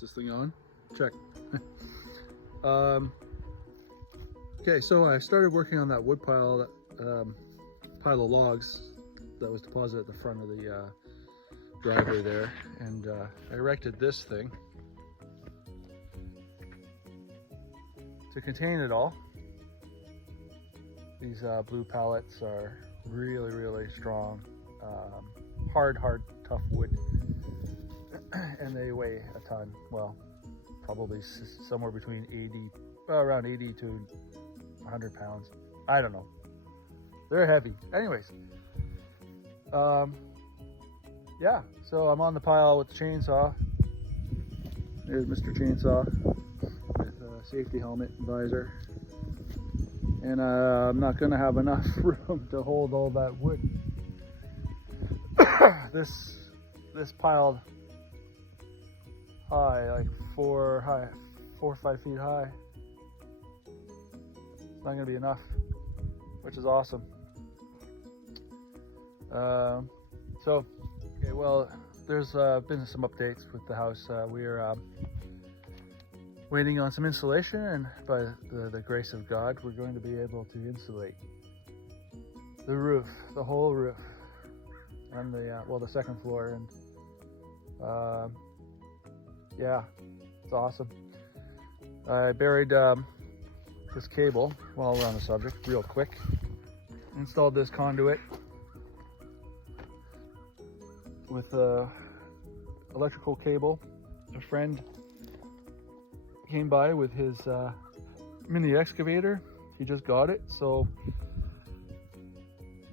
Is this thing on? Check. Okay, so I started working on that wood pile, pile of logs that was deposited at the front of the driveway there, and I erected this thing to contain it all. These blue pallets are really, really strong, hard, tough wood, and they weigh a ton. Well, probably somewhere between around 80 to 100 pounds. I don't know. They're heavy. Anyways, yeah, so I'm on the pile with the chainsaw. There's Mr. Chainsaw with a safety helmet and visor. And I'm not gonna have enough room to hold all that wood. This piled high, like 4 or 5 feet high. It's not gonna be enough, which is awesome. So, okay, well, there's been some updates with the house. We're waiting on some insulation, and by the grace of God, we're going to be able to insulate the roof, the whole roof, on the the second floor, and yeah, it's awesome. I buried this cable while we're on the subject, real quick. Installed this conduit with electrical cable. A friend came by with his mini excavator. He just got it, so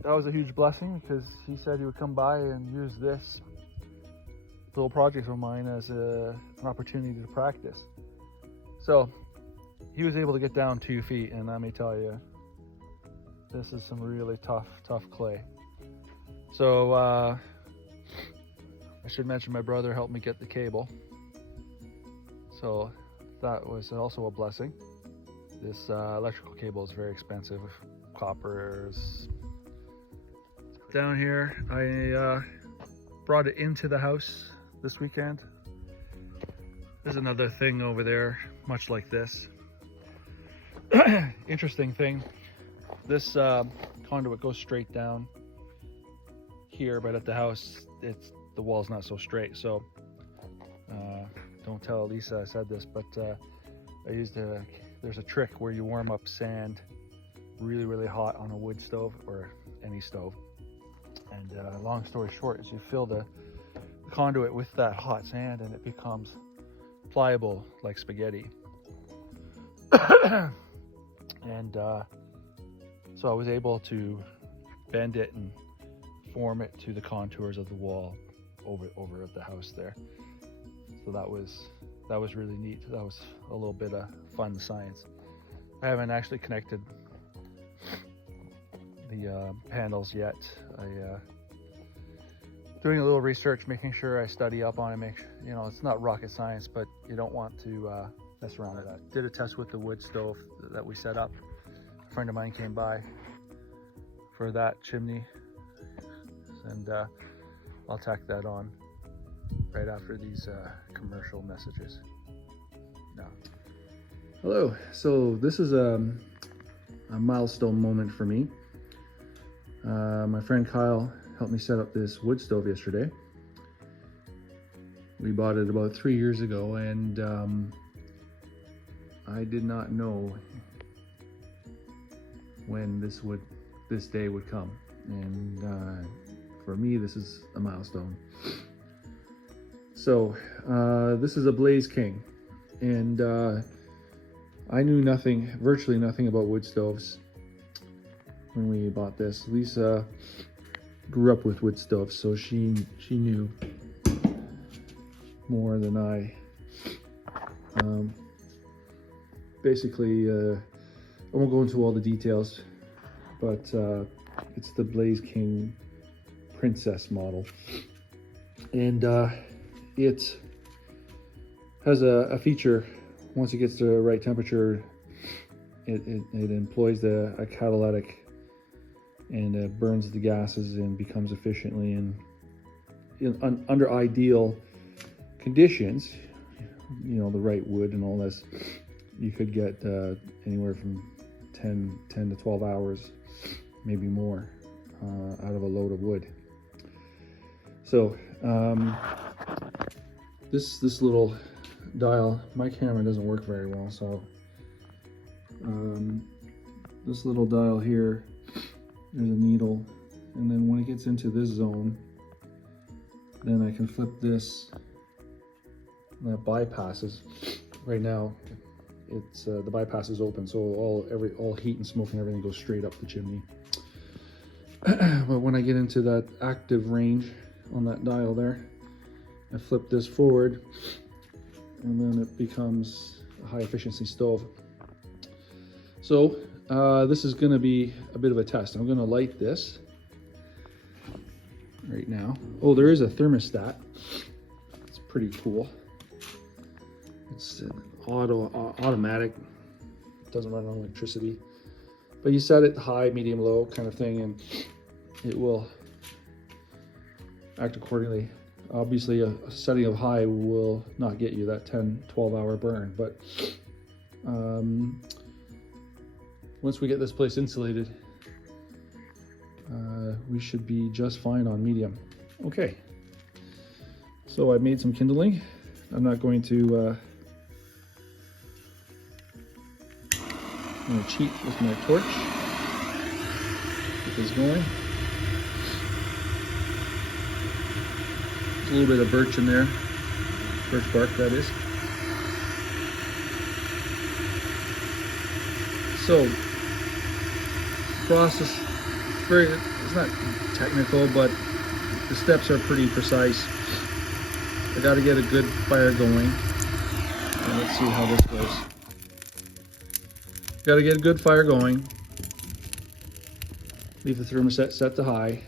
that was a huge blessing, because he said he would come by and use this little project of mine as an opportunity to practice. So he was able to get down 2 feet, and let me tell you, this is some really tough clay. So I should mention my brother helped me get the cable, so that was also a blessing. This electrical cable is very expensive. Copper is down here. I brought it into the house this weekend. There's another thing over there, much like this. Interesting thing, this conduit goes straight down here, but at the house, the wall's not so straight. So don't tell Lisa I said this, but I used there's a trick where you warm up sand really hot on a wood stove or any stove, and long story short is you fill the conduit with that hot sand, and it becomes pliable like spaghetti. And so I was able to bend it and form it to the contours of the wall over at the house there. So that was really neat. That was a little bit of fun science. I haven't actually connected the panels yet. Doing a little research, making sure I study up on it. It's not rocket science, but you don't want to mess around with that. Did a test with the wood stove that we set up. A friend of mine came by for that chimney, and I'll tack that on right after these commercial messages. Now, hello. So this is a milestone moment for me. My friend Kyle helped me set up this wood stove yesterday. We bought it about 3 years ago, and I did not know when this day would come, and for me this is a milestone. So this is a Blaze King, and I knew virtually nothing about wood stoves when we bought this. Lisa grew up with wood stoves, so she knew more than I. Basically, I won't go into all the details, but it's the Blaze King Princess model, and it has a feature. Once it gets to the right temperature, it employs a catalytic, and burns the gases and becomes efficiently, and under ideal conditions, you know, the right wood and all this, you could get anywhere from 10 to 12 hours, maybe more, out of a load of wood. So this little dial, my camera doesn't work very well, so this little dial here, there's a needle, and then when it gets into this zone, then I can flip this, and that bypasses. Right now it's the bypass is open, so all heat and smoke and everything goes straight up the chimney. But when I get into that active range on that dial there, I flip this forward, and then it becomes a high efficiency stove. So this is going to be a bit of a test. I'm going to light this right now. Oh, there is a thermostat. It's pretty cool. It's an automatic. It doesn't run on electricity, but you set it high, medium, low kind of thing, and it will act accordingly. Obviously a setting of high will not get you that 10-12 hour burn, but once we get this place insulated, we should be just fine on medium. Okay, so I made some kindling. I'm not going to I'm going to cheat with my torch. Get this going. There's a little bit of birch in there, birch bark that is. So, process, it's not technical, but the steps are pretty precise. I got to get a good fire going. And let's see how this goes. Got to get a good fire going. Leave the thermostat set to high.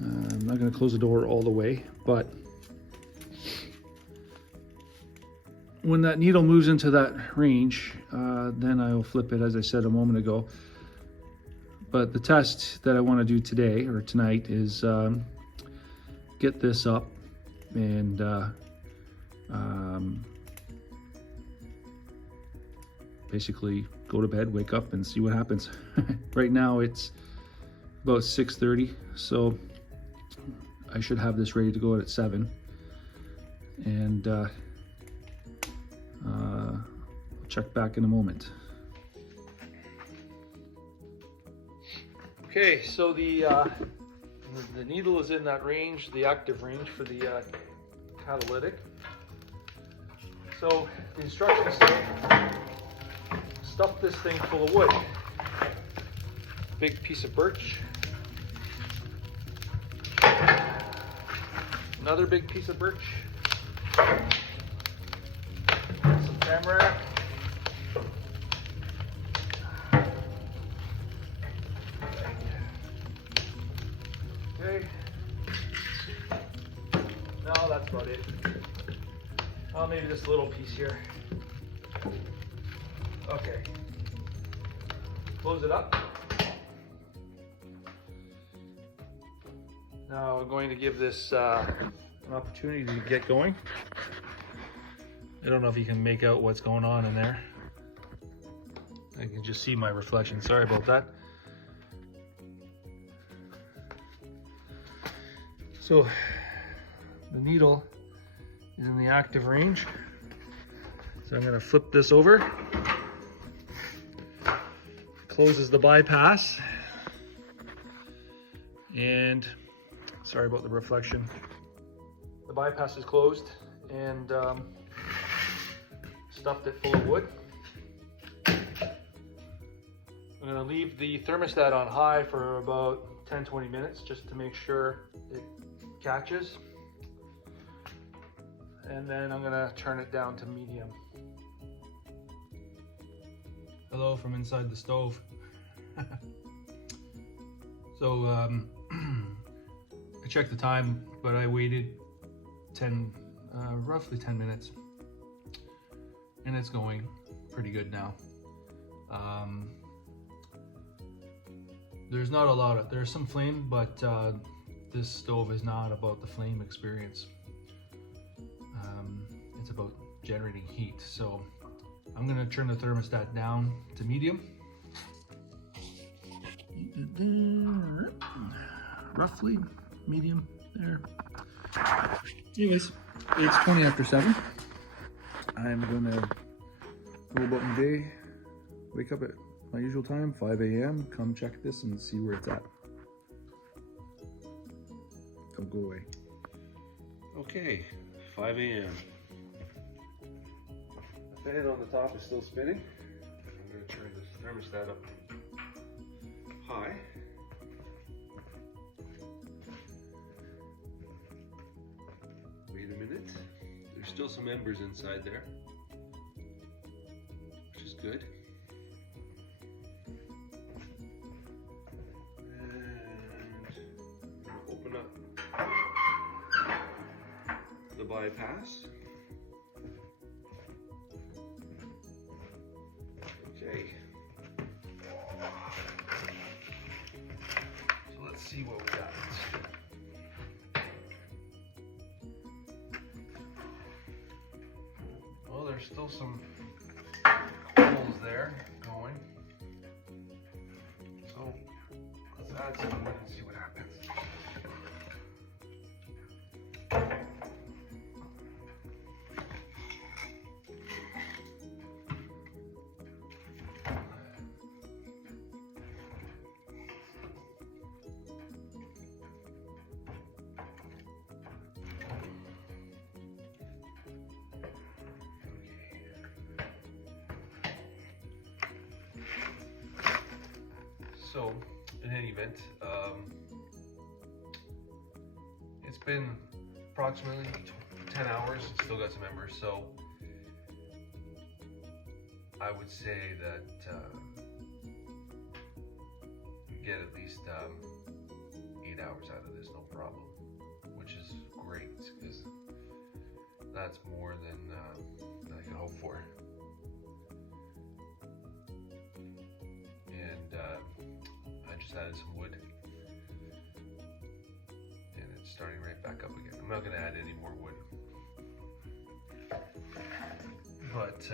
I'm not going to close the door all the way, but when that needle moves into that range, then I will flip it, as I said a moment ago. But the test that I want to do today or tonight is get this up and basically go to bed, wake up, and see what happens. Right now it's about 6:30, so I should have this ready to go at 7. And I'll check back in a moment. Okay, so the needle is in that range, the active range for the catalytic. So the instructions say stuff this thing full of wood. Big piece of birch. Another big piece of birch. Some tamarack. Okay. No, that's about it. Oh, maybe this little piece here. Okay. Close it up. Now we're going to give this an opportunity to get going. I don't know if you can make out what's going on in there. I can just see my reflection. Sorry about that. So the needle is in the active range. So I'm going to flip this over. Closes the bypass. And sorry about the reflection. The bypass is closed, and stuffed it full of wood. I'm going to leave the thermostat on high for about 10-20 minutes just to make sure it catches. And then I'm going to turn it down to medium. Hello from inside the stove. So I checked the time, but I waited roughly 10 minutes, and it's going pretty good now. There's not a lot of, there's some flame, but this stove is not about the flame experience. it's about generating heat. So I'm gonna turn the thermostat down to medium. Roughly medium there. Anyways, it's 20 after 7. I'm gonna go about my day, wake up at my usual time, 5 a.m., come check this and see where it's at. Don't go away. Okay, 5 a.m. The fan on the top is still spinning. I'm going to turn this thermostat up high. Wait a minute. There's still some embers inside there, which is good. Open up the bypass. Okay. So let's see what we got. Well, there's still some holes there going. So let's add some wood and see what happens. So, in any event, it's been approximately 10 hours and still got some embers, so I would say that you get at least 8 hours out of this, no problem, which is great because that's more than I could hope for. And I just added some wood and it's starting right back up again. I'm not going to add any more wood, but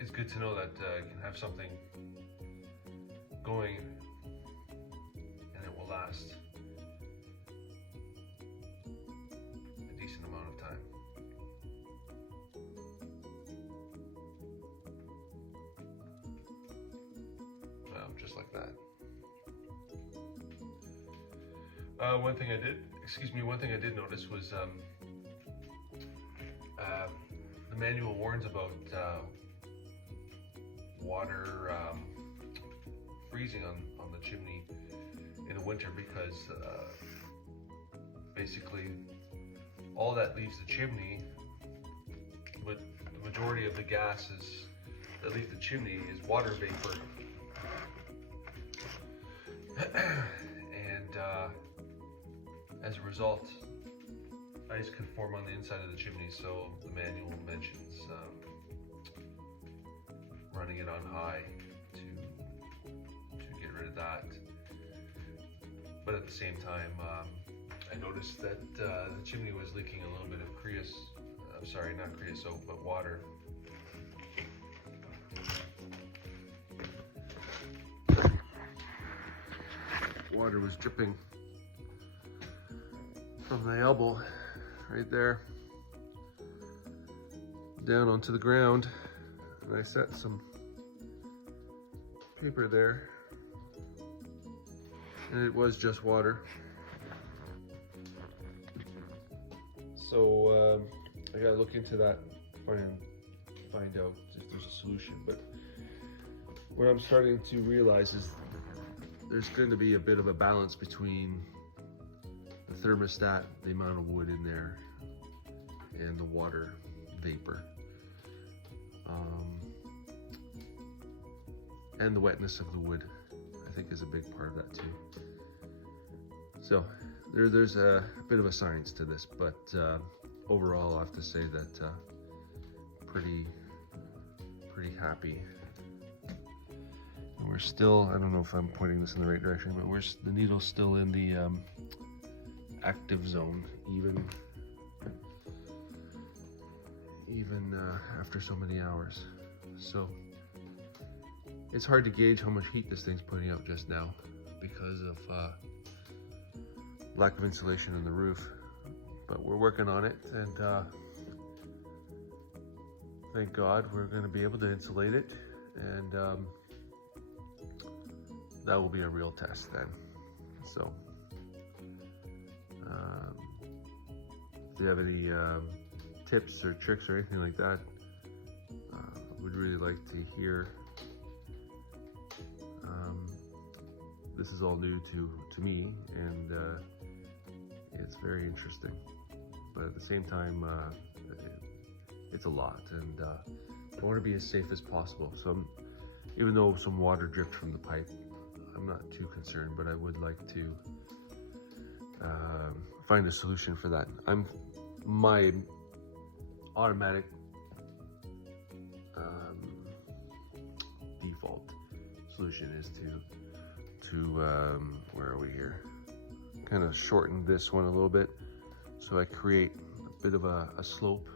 it's good to know that I can have something going and it will last a decent amount of time. Well, just like that. One thing I did notice was the manual warns about water freezing on the chimney in the winter because basically all that leaves the chimney, but the majority of the gases that leave the chimney is water vapor. And as a result, ice can form on the inside of the chimney, so the manual mentions running it on high to get rid of that. But at the same time, I noticed that the chimney was leaking a little bit of not creosote, but water. Water was dripping from the elbow right there down onto the ground, and I set some paper there and it was just water. So I gotta look into that and find out if there's a solution. But what I'm starting to realize is there's going to be a bit of a balance between the thermostat, the amount of wood in there, and the water vapor, and the wetness of the wood, I think, is a big part of that too. So there's a bit of a science to this, but overall I have to say that pretty happy. We're still, I don't know if I'm pointing this in the right direction, but the needle's still in the even after so many hours. So it's hard to gauge how much heat this thing's putting out just now because of lack of insulation in the roof. But we're working on it, and thank God we're going to be able to insulate it, and that will be a real test then. So if you have any tips or tricks or anything like that, I would really like to hear. This is all new to me, and it's very interesting, but at the same time it's a lot, and I want to be as safe as possible. So even though some water dripped from the pipe, I'm not too concerned, but I would like to find a solution for that. My automatic default solution is to where are we here? Kind of shorten this one a little bit, so I create a bit of a slope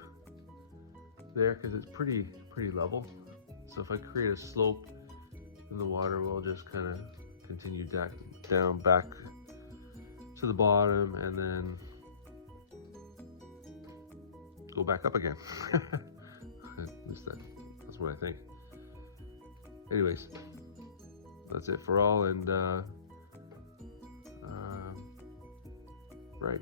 there, because it's pretty level. So if I create a slope, then the water will just kind of continue down back to the bottom and then go back up again. At least that's what I think. Anyways, that's it for all, and right.